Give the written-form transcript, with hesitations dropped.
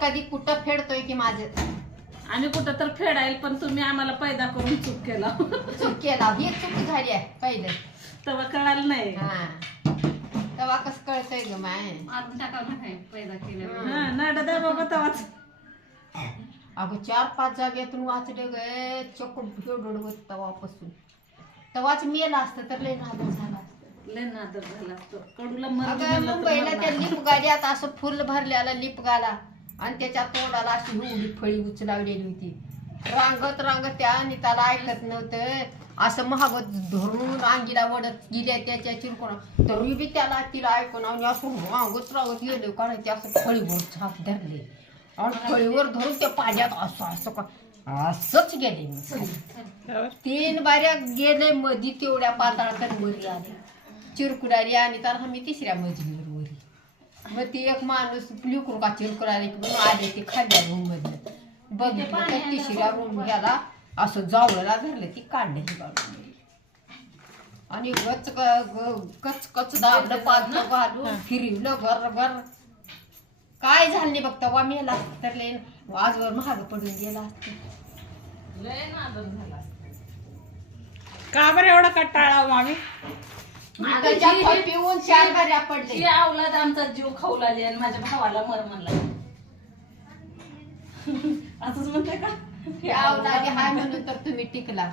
कधी कुठं फेडतोय की माझं आम्ही कुठं तर फेडायला पण तुम्ही आम्हाला पैदा करून चूक केला. चूक केला ही चूक झाली आहे पहिलं. तेव्हा कळालं नाही. हा तेव्हा कसं कळतंय ग माय. मारून टाकावं ना काय पैदा केल्यावर. हा नाडा द्या बाबा तेव्हाच. अगं 4-5 जागेतून वाचले गे चक्क फेडोड तेव्हापासून. तेव्हाच मेला असतं तर लय नादर झाला असतं. लय नादर झाला असतो. कडूला अगं मुंबईला त्या लिप गाड्यात असं फुल भरलेला लिप गाला आणि त्याच्या तोंडाला अशी एवढी फळी उचलावलेली होती. रांगत रांगत त्या आणि त्याला ऐकत नव्हतं. असं महागत धरून अंगीला वडत गेल्या त्याच्या चिरकोणा तरी बी त्याला तिला ऐकून आणि असं रांगत रांगत गेले कारण ते असं फळीवर छाप धरले आणि फळीवर धरून त्या पाण्यात असं असं का असंच गेले मी. 3 बाऱ्या गेले मधी तेवढ्या पाताळात वरी आले चिरकुडारी आणि त्याला आम्ही 3ऱ्या मजलीवर वरी. मग ती एक माणूस लिकरू का चिरकुडारी आले ते खाल्ल्या रूम मध्ये बघितलं तर 3ऱ्या रूम गेला असं जावळला धरलं ती काढलं ही बाजू आणि कच कच दाबलं पालतं घालून फिरवलं घर घर काय झालं नाही बघ तेव्हा मेला तर लय आजवर महाग पडून गेला लय नादर झाला. का बरं एवढा कटाळा मामी? त्याच्या फळ पिऊन 4 बाऱ्या पडले. ही अवलाद आमचा जीव खाऊ लागली आणि माझ्या भावाला मर म्हणला. असंच म्हणते का हे अवलादी हाय म्हणून तर तुम्ही टिकला.